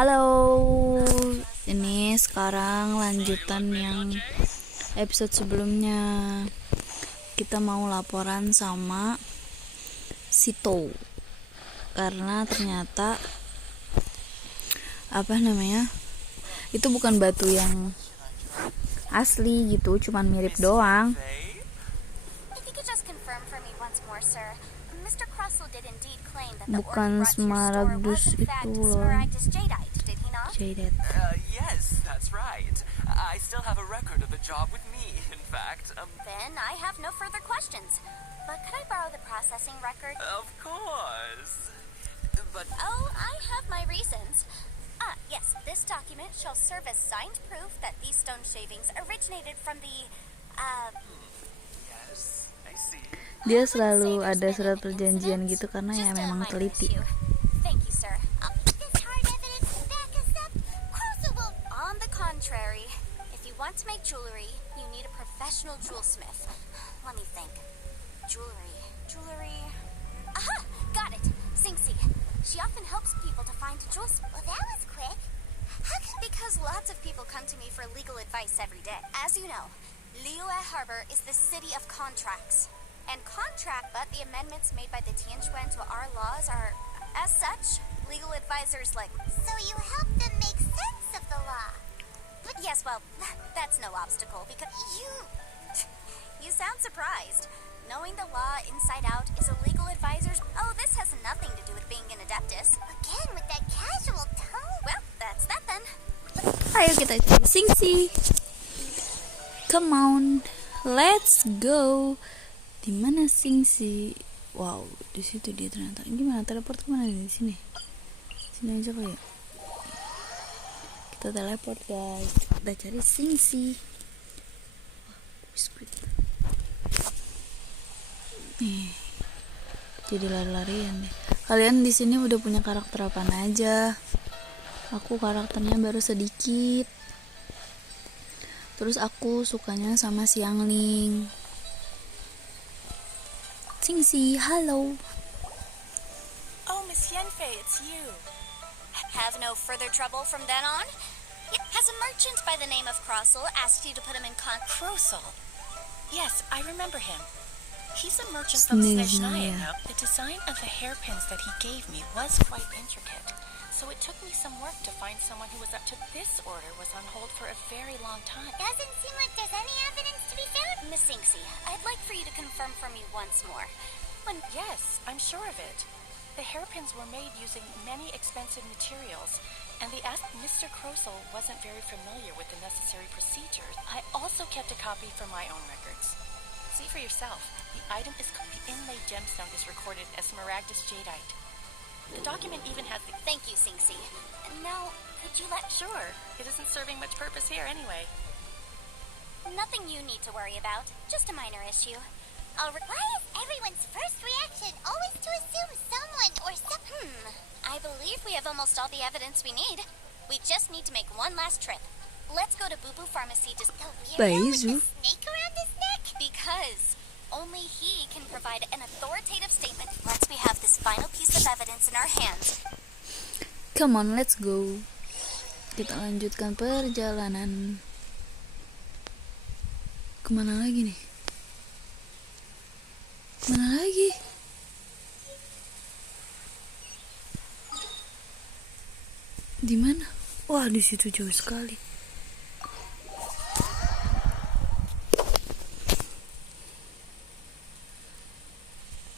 Halo, ini sekarang lanjutan yang episode sebelumnya. Kita mau laporan sama Sito karena ternyata itu bukan batu yang asli gitu, cuman mirip doang. Bukan smaragdus itu loh. Jaded. Yes, that's right. I still have a record of the job with me, in fact. Then I have no further questions. But could I borrow the processing record? Of course. But Oh, I have my reasons. Yes, this document shall serve as signed proof that these stone shavings originated from the, yes, I see. Dia selalu ada surat perjanjian gitu karena ya memang teliti. Thank you, sir. This hard evidence to back us up. Crucible. On the contrary, if you want to make jewelry, you need a professional jewelsmith. Let me think. Jewelry. Aha! Got it. Singsi. She often helps people to find jewels. Well, that was quick. Because lots of people come to me for legal advice every day. As you know, Liyue Harbor is the city of contracts. But the amendments made by the Tianquan to our laws are, as such, legal advisors like... So you help them make sense of the law? But yes, well, that's no obstacle, because You sound surprised. Knowing the law inside out is a legal advisor's... Oh, this has nothing to do with being an adeptus. Again, with that casual tone? Well, that's that then. Ayo kita sing-sing. Come on, let's go. Di mana sing-sing? Wow, di situ dia ternyata. Gimana teleport kemana nih? Di sini. Sini aja kali ya. Kita teleport guys. Kita cari sing-sing. Biskuit. Nih. Jadi lari-larian deh. Kalian di sini udah punya karakter apa aja? Aku karakternya baru sedikit. Terus aku sukanya sama si Yangling. Singsi, hello. Oh, Miss Yanfei, it's you. Have no further trouble from then on? Has a merchant by the name of Crossel asked you to put him in Crossel? Yes, I remember him. He's a merchant from Snezhnaya. The design of the hairpins that he gave me was quite intricate. So it took me some work to find someone who was up to this order was on hold for a very long time. Doesn't seem like there's any evidence to be found. Miss Singsi, I'd like for you to confirm for me once more. Yes, I'm sure of it. The hairpins were made using many expensive materials, and the Mr. Crossel wasn't very familiar with the necessary procedures. I also kept a copy for my own records. See for yourself. The item is the inlaid gemstone is recorded as smaragdus jadeite. The document even has the... Thank you, Singsi. Now, could you let... Sure. It isn't serving much purpose here anyway. Nothing you need to worry about. Just a minor issue. Why is everyone's first reaction always to assume someone or something? I believe we have almost all the evidence we need. We just need to make one last trip. Let's go to Boo Boo Pharmacy to... The weirdo with the snake around his neck? Because... only he can provide an authoritative statement once we have this final piece of evidence in our hands. Come on, let's go. Kita lanjutkan perjalanan. Kemana lagi nih? Kemana lagi? Di mana? Wah, di situ jauh sekali.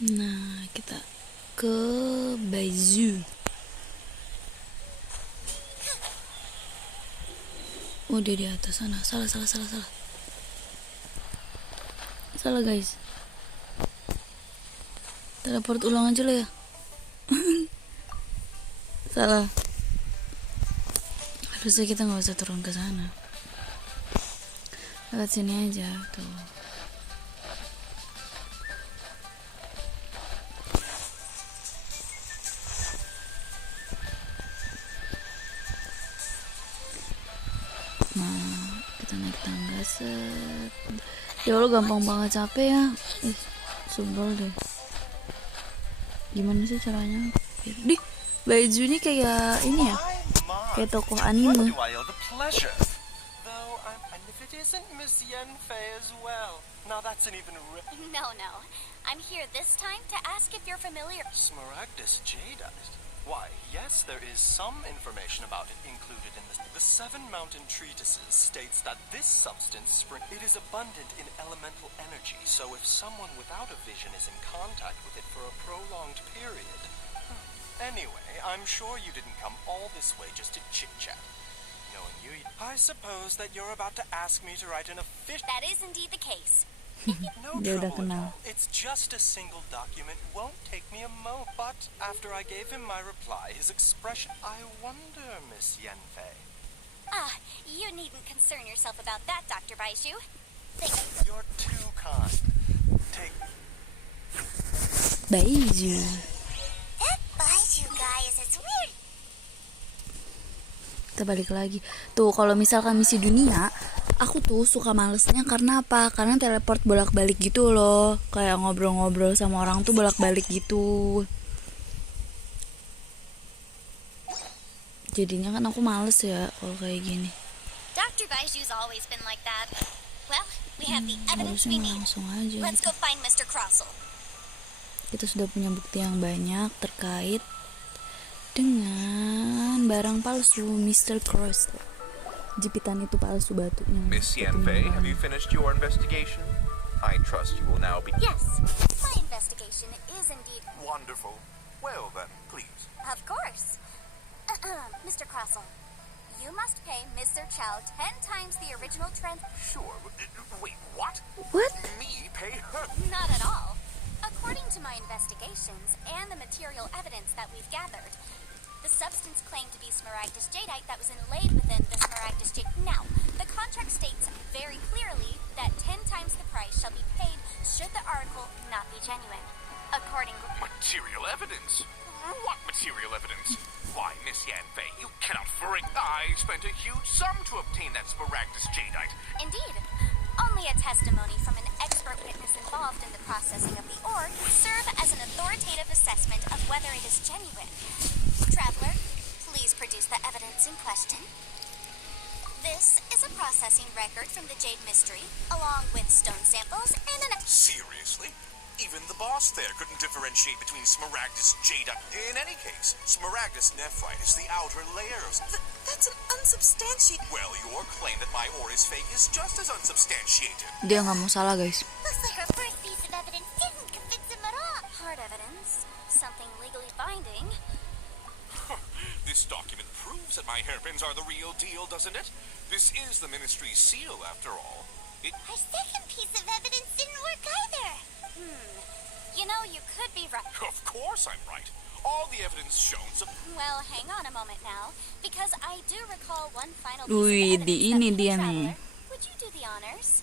Nah, kita ke Baizu. Oh, dia di atas sana. Salah. Salah, guys. Teleport ulang aja lah ya. Salah. Harusnya kita nggak usah turun ke sana. Lewat sini aja tuh. Nah, kita naik tangga set. Ya Allah, gampang banget capek ya. Sebel deh. Gimana sih caranya? Di baju ini kayak ini ya. Kayak tokoh To what anime. do I owe the pleasure? Though, and if it isn't Miss Yenfei as well. Now that's an even No. I'm here this time to ask if you're familiar. Smaragdus jadeite. Why, yes, there is some information about it included in the Seven Mountain Treatises states that this substance it is abundant in elemental energy, so if someone without a vision is in contact with it for a prolonged period. Anyway, I'm sure you didn't come all this way just to chit-chat. Knowing you, I suppose that you're about to ask me to write an official... That is indeed the case. No Dia udah trouble at kenal. all. It's just a single document. Won't take me a moment. But after I gave him my reply, his expression... I wonder, Miss Yenfei. You needn't concern yourself about that, Dr. Baiju. You're too kind. Take... Baiju. That Baiju guy is it's weird. Kita balik lagi. Tuh kalau misalkan misi dunia, aku tuh suka malesnya karena apa? Karena teleport bolak-balik gitu loh. Kayak ngobrol-ngobrol sama orang tuh bolak-balik gitu. Jadinya kan aku males ya kalau kayak gini. Dr. Baiju's always been like that. Well, we have the evidence Harusnya we need. langsung aja. Let's go find Mr. Crossel. Kita sudah punya bukti yang banyak terkait dengan barang palsu Mr. Crossel. Jepitan itu palsu batunya. Miss Yanfei, have you finished your investigation? I trust you will now be... Yes, my investigation is indeed... Wonderful. Well then, please. Of course. Mr. Crossel, you must pay Mr. Chow 10 times the original trend... Sure. Wait, what? What? Me pay her? Not at all. According to my investigations and the material evidence that we've gathered, the substance claimed to be Smaragdus jadeite that was inlaid within the Smaragdus jade. Now, the contract states very clearly that 10 times the price shall be paid should the article not be genuine. According to... Material evidence? What material evidence? Why, Miss Yanfei, you cannot frig. I spent a huge sum to obtain that Smaragdus jadeite. Indeed. Only a testimony from an expert witness involved in the processing of the ore can serve as an authoritative assessment of whether it is genuine. Traveler, please produce the evidence in question. This is a processing record from the Jade Mystery, along with stone samples and an... Seriously? Even the boss there couldn't differentiate between Smaragdus jadeite. In any case, Smaragdus nephrite is the outer layer of... That's an unsubstantiated... Well, your claim that my ore is fake is just as unsubstantiated. Dia nggak mau salah guys. Looks like our first piece of evidence didn't convince him at all. Hard evidence. Something legally binding. This document proves that my hairpins are the real deal, doesn't it? This is the Ministry's seal, after all. Our second piece of evidence didn't work either. You know, you could be right. Of course I'm right. All the evidence shown... Well, hang on a moment now, because I do recall one final piece Wih, of di evidence ini that we dia can nih. traveler. Would you do the honors?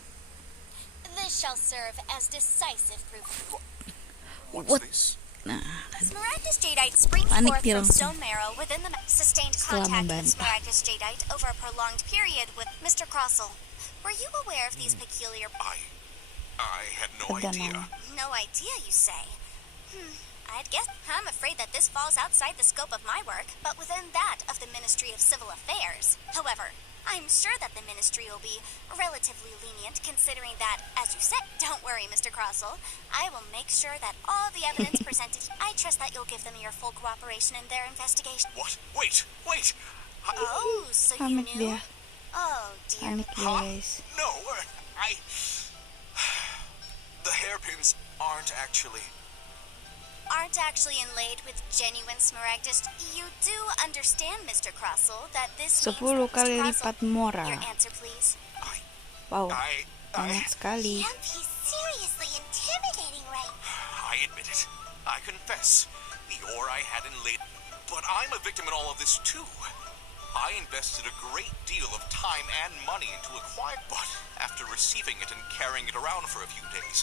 This shall serve as decisive proof. What's What? this? Nah, Smaragdus jadeite springs Panik forth dia from langsung. stone marrow within the sustained Setelah contact with membantah. Smaragdus jadeite over a prolonged period with Mr. Crossel. Were you aware of these peculiar... I had no Tegang. idea. No idea, you say? I'd guess. I'm afraid that this falls outside the scope of my work, but within that of the Ministry of Civil Affairs. However, I'm sure that the Ministry will be relatively lenient, considering that, as you said, don't worry, Mr. Crossel, I will make sure that all the evidence presented... I trust that you'll give them your full cooperation in their investigation. What? Wait! Oh, so you panik knew? dia. Oh, dear. Panik dia guys. No, The hairpins aren't actually... Aren't actually inlaid with genuine Smaragdus. You do understand, Mr. Crossel, that this 10 means... kali Mr. lipat Crossel, mora. your answer, please. Wow, banyak sekali. He's seriously intimidating, right? I admit it. I confess. The ore I had inlaid... But I'm a victim in all of this, too. I invested a great deal of time and money into acquiring... But after receiving it and carrying it around for a few days,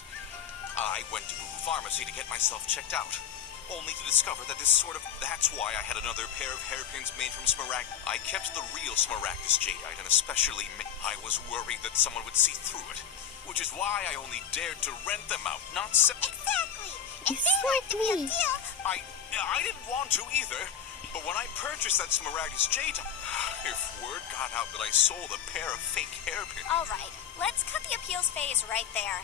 I went to a pharmacy to get myself checked out, only to discover that that's why I had another pair of hairpins made from Smaragdus. I kept the real Smaragdus jadeite, and especially I was worried that someone would see through it, which is why I only dared to rent them out, not sell... Exactly. If they weren't the real deal... I didn't want to either, but when I purchased that Smaragdus jadeite, If word got out that I sold a pair of fake hairpins... Alright, let's cut the appeals phase right there.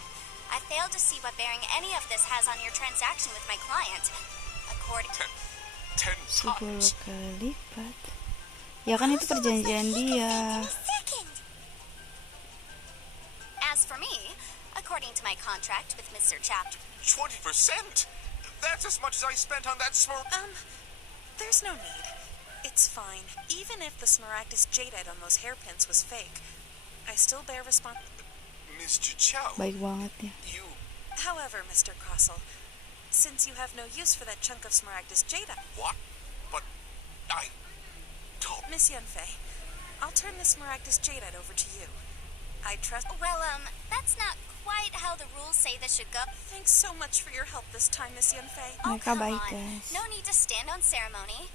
I failed to see what bearing any of this has on your transaction with my client. According... 10 10 times. kali lipat. Ya kan itu perjanjian dia. As for me, according to my contract with Mr. Chap... 20%? That's as much as I spent on that There's no need. It's fine. Even if the Smaragdus jadeite on those hairpins was fake, I still bear Mr. Chow, Baik banget ya. you... However, Mr. Crossell, since you have no use for that chunk of Smaragdus jadeite... What? But I... Don't... Miss Yunfei, I'll turn the Smaragdus jadeite over to you. I trust... Well, that's not quite how the rules say this should go. Thanks so much for your help this time, Miss Yunfei. Oh, Mereka come baik, on. guys. No need to stand on ceremony.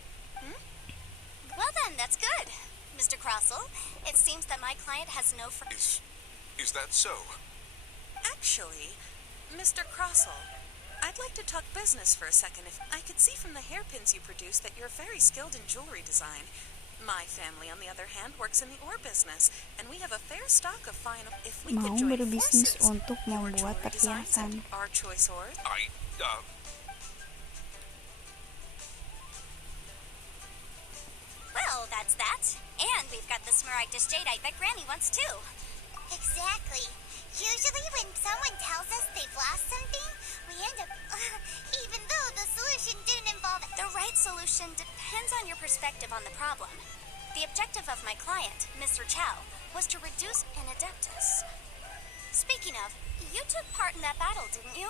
Well then, that's good. Mr. Crossell, it seems that my client has no Is that so? Actually, Mr. Crossell, I'd like to talk business for a second. If I could see from the hairpins you produce that you're very skilled in jewelry design. My family, on the other hand, works in the ore business, and we have a fair stock of fine. If we Mau could join berbisnis forces, untuk your membuat jewelry designs perhiasan. and our choice ore. Well, that's that. And we've got the Smaragdus jadeite that Granny wants too. Exactly. Usually when someone tells us they've lost something, we end up... even though the solution didn't involve... The right solution depends on your perspective on the problem. The objective of my client, Mr. Chow, was to reduce an Adeptus. Speaking of, you took part in that battle, didn't you?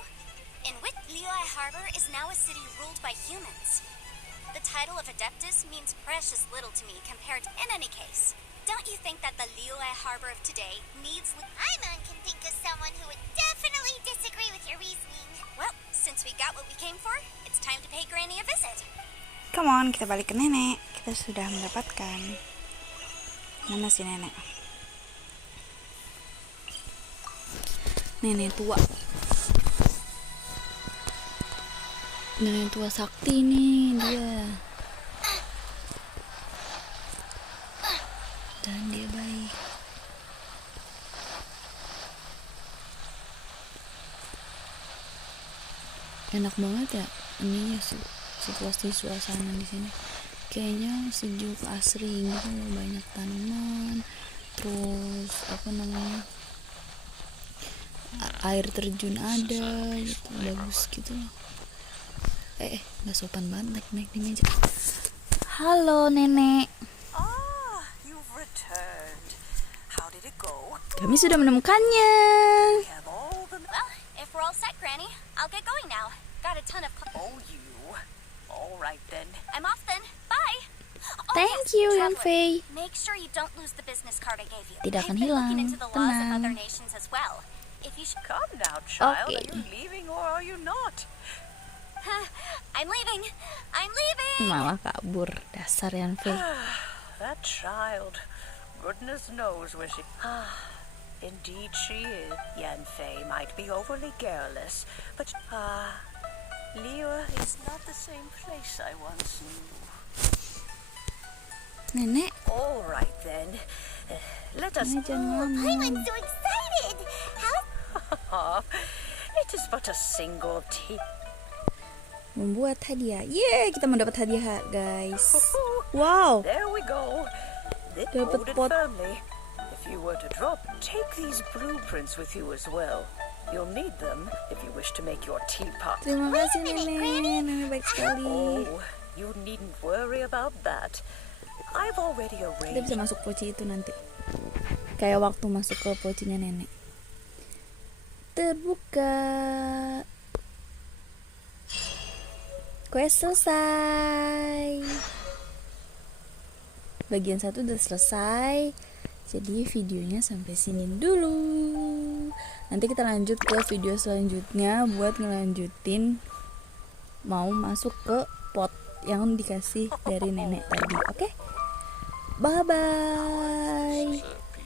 In which Liyue Harbor is now a city ruled by humans. The title of Adeptus means precious little to me compared to... In any case, don't you think that the Liyue Harbor of today needs... Aiman can think of someone who would definitely disagree with your reasoning. Well, since we got what we came for, it's time to pay Granny a visit. Come on, kita balik ke nenek. Kita sudah mendapatkan. Mana si nenek? Nenek tua. Nenek tua sakti nih dia. Dan dia baik. Enak banget ya ininya sih, situasi suasana di sini. Kayaknya sejuk asri gitu loh, banyak tanaman. Terus apa namanya? Air terjun ada gitu, bagus gitu loh. Nggak sopan banget naik di meja. Halo nenek. You've returned. How did it go? Kami sudah menemukannya. Well, if we're all set, Granny, I'll get going now. Got a ton of... Oh, you. All right then. I'm off then. Bye. Thank you, Traveler, Yanfei. make sure you don't lose the business card I gave you. Tidak akan I've been looking hilang. into the laws of Tenang. other nations as well. If you should... Come now, child. Okay. Are you leaving or are you not? I'm leaving. I'm leaving. Malah kabur, dasar Yanfei. That child. Goodness knows where she... Indeed she is. Yanfei might be overly garrulous, but... Liyue is not the same place I once knew. Nenek, All right then. Let us... nenek jangan ngomong. so excited. How... It is but a single tea. Membuat hadiah. Yeay, kita mendapat hadiah, guys. Wow. There we go. Dapat Hold it pot. firmly. If you were to drop, take these blueprints with you as well. You'll need them if you wish to make your teapot. Terima kasih nenek. Nenek baik sekali. Oh, you needn't worry about that. I've already Kita arranged. bisa masuk poci itu nanti. Kayak waktu masuk ke pocinya nenek. Terbuka. Quest selesai. Bagian 1 udah selesai. Jadi videonya sampai sini dulu. Nanti kita lanjut ke video selanjutnya buat ngelanjutin mau masuk ke pot yang dikasih dari nenek tadi. Oke? Bye bye.